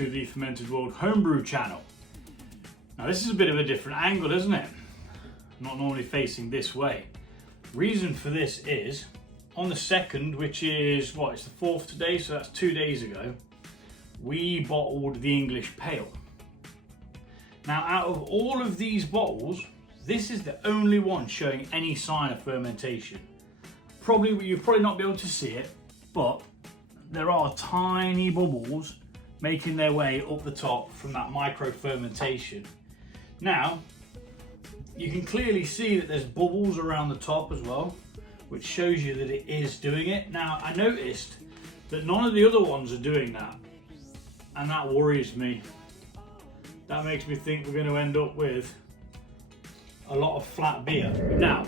to the Fermented World Homebrew channel. Now this is a bit of a different angle, isn't it? Not normally facing this way. Reason for this is, on the 2nd, which is, what, it's the 4th today, so that's 2 days ago, we bottled the English Pale. Now out of all of these bottles, this is the only one showing any sign of fermentation. You'll probably not be able to see it, but there are tiny bubbles making their way up the top from that micro fermentation. Now, you can clearly see that there's bubbles around the top as well, which shows you that it is doing it. Now, I noticed that none of the other ones are doing that, and that worries me. That makes me think we're going to end up with a lot of flat beer. Now,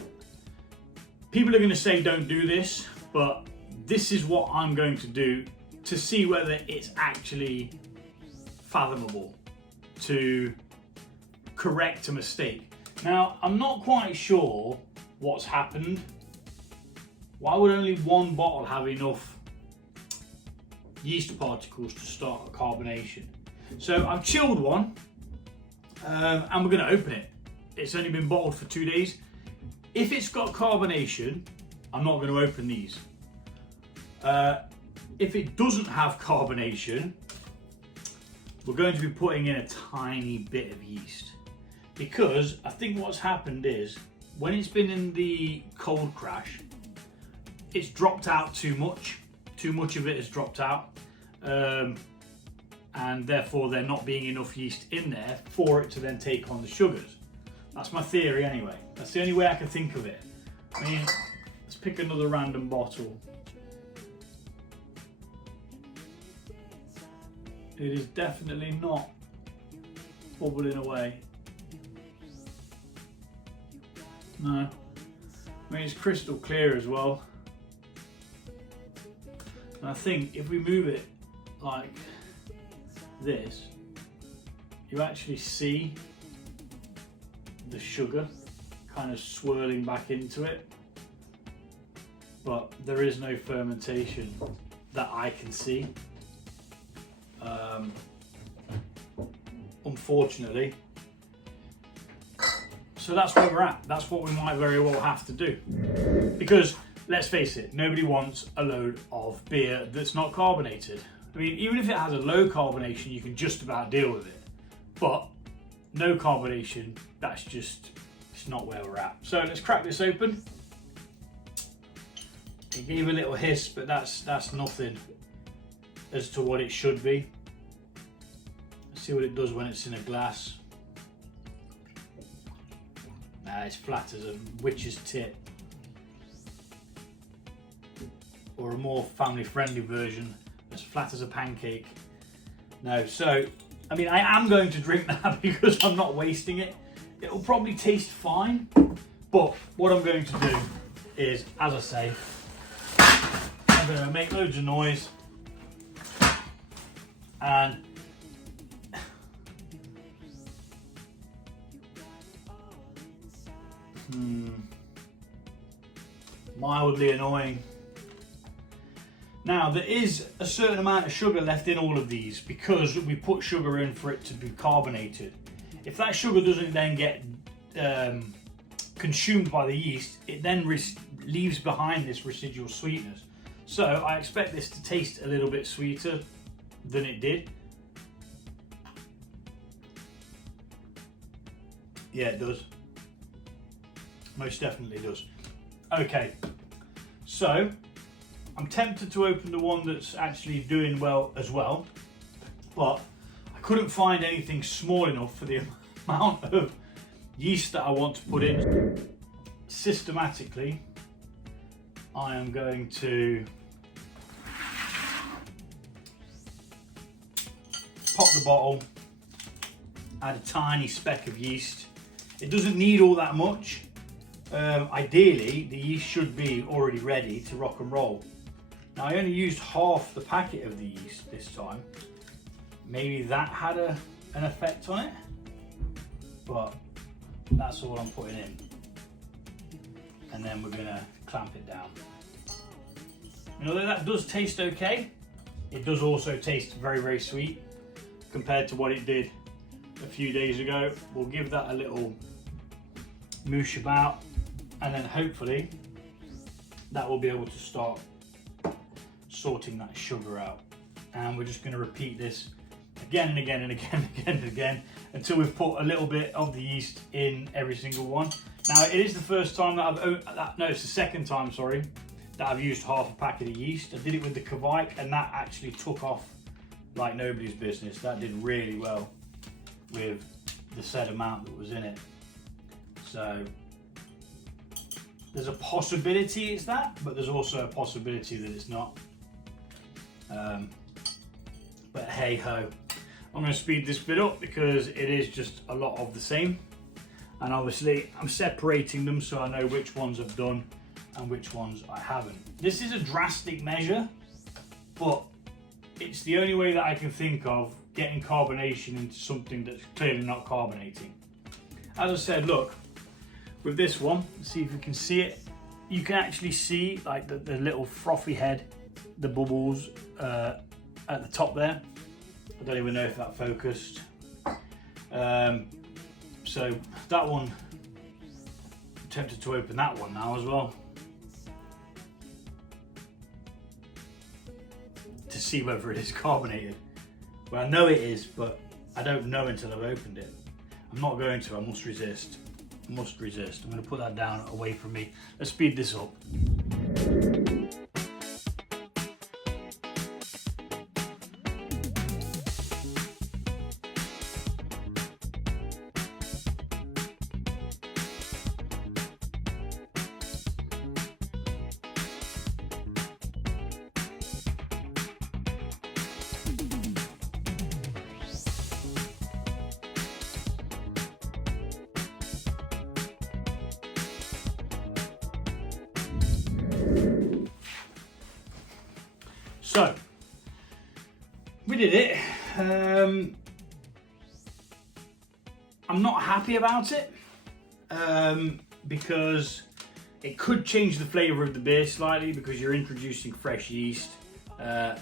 people are going to say don't do this, but this is what I'm going to do to see whether it's actually fathomable to correct a mistake. Now, I'm not quite sure what's happened. Why would only one bottle have enough yeast particles to start a carbonation? So I've chilled one, and we're going to open it. It's only been bottled for 2 days. If it's got carbonation, I'm not going to open these. If it doesn't have carbonation, we're going to be putting in a tiny bit of yeast. Because I think what's happened is, when it's been in the cold crash, it's dropped out too much. Too much of it has dropped out. And therefore there not being enough yeast in there for it to then take on the sugars. That's my theory anyway. That's the only way I can think of it. I mean, let's pick another random bottle. It is definitely not bubbling away. No. I mean, it's crystal clear as well. And I think if we move it like this, you actually see the sugar kind of swirling back into it, but there is no fermentation that I can see, unfortunately. So that's where we're at. That's what we might very well have to do, because let's face it, nobody wants a load of beer that's not carbonated. I mean, even if it has a low carbonation, you can just about deal with it. But no carbonation, it's not where we're at. So let's crack this open. It gave a little hiss, but that's nothing as to what it should be. Let's see what it does when it's in a glass. Nah, it's flat as a witch's tit. Or a more family-friendly version, as flat as a pancake. No, so, I mean, I am going to drink that because I'm not wasting it. It'll probably taste fine, but what I'm going to do is, as I say, I'm going to make loads of noise and mildly annoying. Now, there is a certain amount of sugar left in all of these because we put sugar in for it to be carbonated. If that sugar doesn't then get consumed by the yeast, it then leaves behind this residual sweetness. So I expect this to taste a little bit sweeter than it did. Yeah, it does. Most definitely does. Okay, so I'm tempted to open the one that's actually doing well as well, but I couldn't find anything small enough for the amount of yeast that I want to put in. Systematically, I am going to pop the bottle, add a tiny speck of yeast. It doesn't need all that much. Ideally, the yeast should be already ready to rock and roll. Now, I only used half the packet of the yeast this time. Maybe that had an effect on it, but that's all I'm putting in. And then we're gonna clamp it down. And although that does taste okay, it does also taste very, very sweet. compared to what it did a few days ago. We'll give that a little moosh about, and then hopefully that will be able to start sorting that sugar out. And we're just going to repeat this again and again and again and again and again until we've put a little bit of the yeast in every single one. Now it is the first time that no, it's the second time, sorry, that I've used half a packet of yeast. I did it with the Kvike and that actually took off like nobody's business. That did really well with the said amount that was in it. So there's a possibility it's that, but there's also a possibility that it's not. But hey ho, I'm going to speed this bit up because it is just a lot of the same. And obviously I'm separating them so I know which ones I've done and which ones I haven't. This is a drastic measure, but it's the only way that I can think of getting carbonation into something that's clearly not carbonating. As I said, look, with this one, see if you can see it. You can actually see like the little frothy head, the bubbles at the top there. I don't even know if that focused. So that one, I'm tempted to open that one now as well, to see whether it is carbonated. Well, I know it is, but I don't know until I've opened it. I'm not going to, I must resist. I must resist. I'm going to put that down away from me. Let's speed this up. So, we did it. I'm not happy about it because it could change the flavour of the beer slightly because you're introducing fresh yeast. We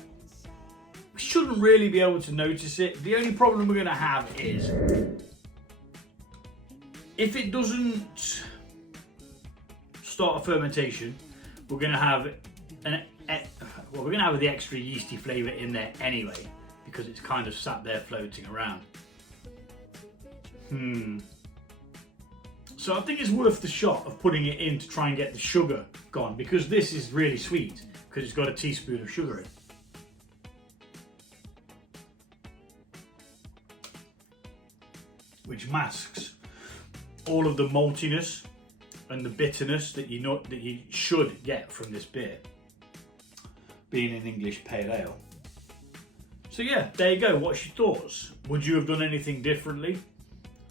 shouldn't really be able to notice it. The only problem we're going to have is if it doesn't start a fermentation, we're going to have we're going to have the extra yeasty flavour in there anyway, because it's kind of sat there floating around. So I think it's worth the shot of putting it in to try and get the sugar gone, because this is really sweet, because it's got a teaspoon of sugar in. Which masks all of the maltiness and the bitterness that you should get from this beer, being an English pale ale. So yeah, there you go. What's your thoughts? Would you have done anything differently?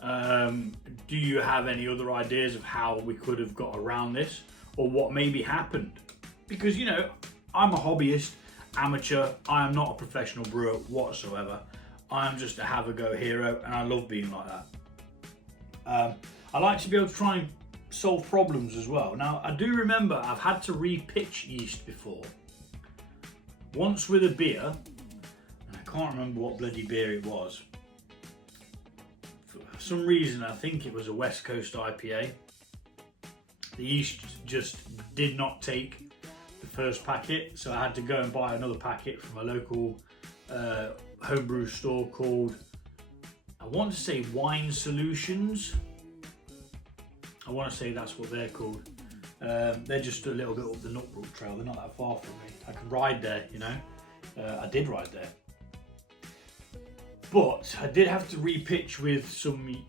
Do you have any other ideas of how we could have got around this, or what maybe happened? Because, you know, I'm a hobbyist, amateur. I am not a professional brewer whatsoever. I'm just a have-a-go hero, and I love being like that. I like to be able to try and solve problems as well. Now, I do remember I've had to re-pitch yeast before. Once with a beer, and I can't remember what bloody beer it was. For some reason, I think it was a West Coast IPA. The yeast just did not take the first packet, so I had to go and buy another packet from a local homebrew store called, I want to say Wine Solutions. I want to say that's what they're called. They're just a little bit up the Nutbrook Trail. They're not that far from me. I can ride there, you know. I did ride there. But I did have to re-pitch with some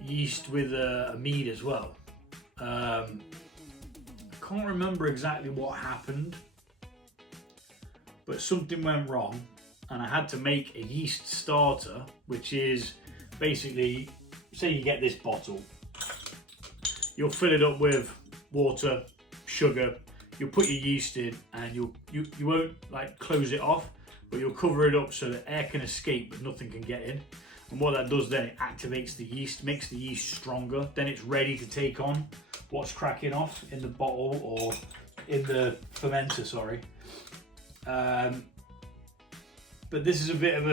yeast with a mead as well. I can't remember exactly what happened, but something went wrong and I had to make a yeast starter, which is basically, say you get this bottle, you'll fill it up with water, sugar, you'll put your yeast in, and you won't like close it off, but you'll cover it up so that air can escape but nothing can get in. And what that does then, it activates the yeast, makes the yeast stronger, then it's ready to take on what's cracking off in the bottle or in the fermenter, sorry. But this is a bit of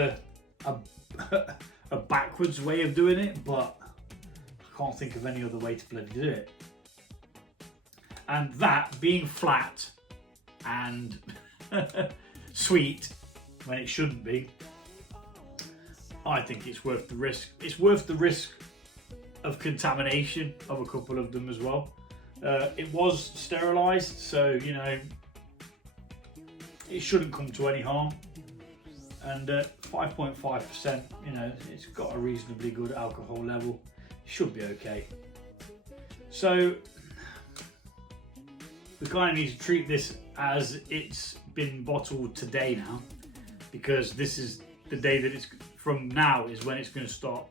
a a backwards way of doing it, but I can't think of any other way to bloody do it. And that being flat and sweet when it shouldn't be, I think it's worth the risk. It's worth the risk of contamination of a couple of them as well. It was sterilised, so you know it shouldn't come to any harm. And 5.5%, you know, it's got a reasonably good alcohol level. It should be okay. So we kind of need to treat this as it's been bottled today now, because this is the day that it's from now is when it's going to start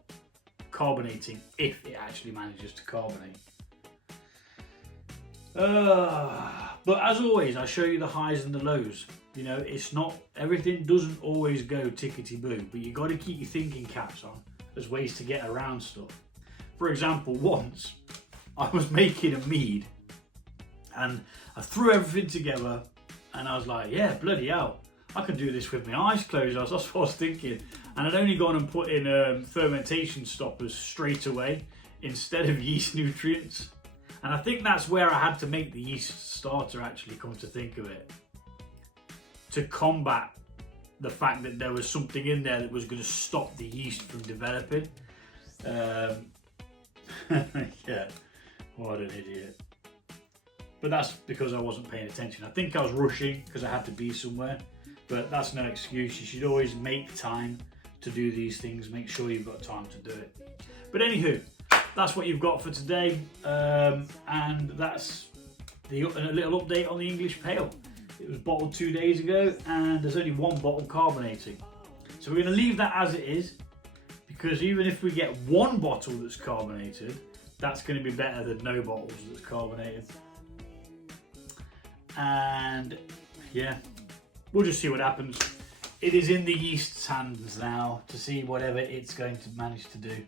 carbonating, if it actually manages to carbonate. But as always, I show you the highs and the lows. You know, it's not, everything doesn't always go tickety-boo, but you got to keep your thinking caps on as ways to get around stuff. For example, once I was making a mead and I threw everything together and I was like, yeah, bloody hell, I can do this with my eyes closed. That's what I was thinking. And I'd only gone and put in fermentation stoppers straight away instead of yeast nutrients. And I think that's where I had to make the yeast starter, actually, come to think of it, to combat the fact that there was something in there that was going to stop the yeast from developing. Yeah, what an idiot. But that's because I wasn't paying attention. I think I was rushing because I had to be somewhere, but that's no excuse. You should always make time to do these things. Make sure you've got time to do it. But anywho, that's what you've got for today. And that's a little update on the English Pale. It was bottled 2 days ago and there's only one bottle carbonating. So we're going to leave that as it is, because even if we get one bottle that's carbonated, that's going to be better than no bottles that's carbonated. And yeah, we'll just see what happens. It is in the yeast's hands now to see whatever it's going to manage to do.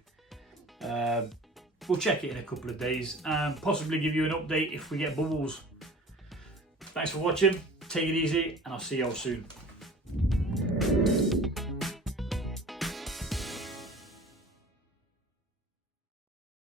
We'll check it in a couple of days and possibly give you an update if we get bubbles. Thanks for watching, take it easy, and I'll see you all soon.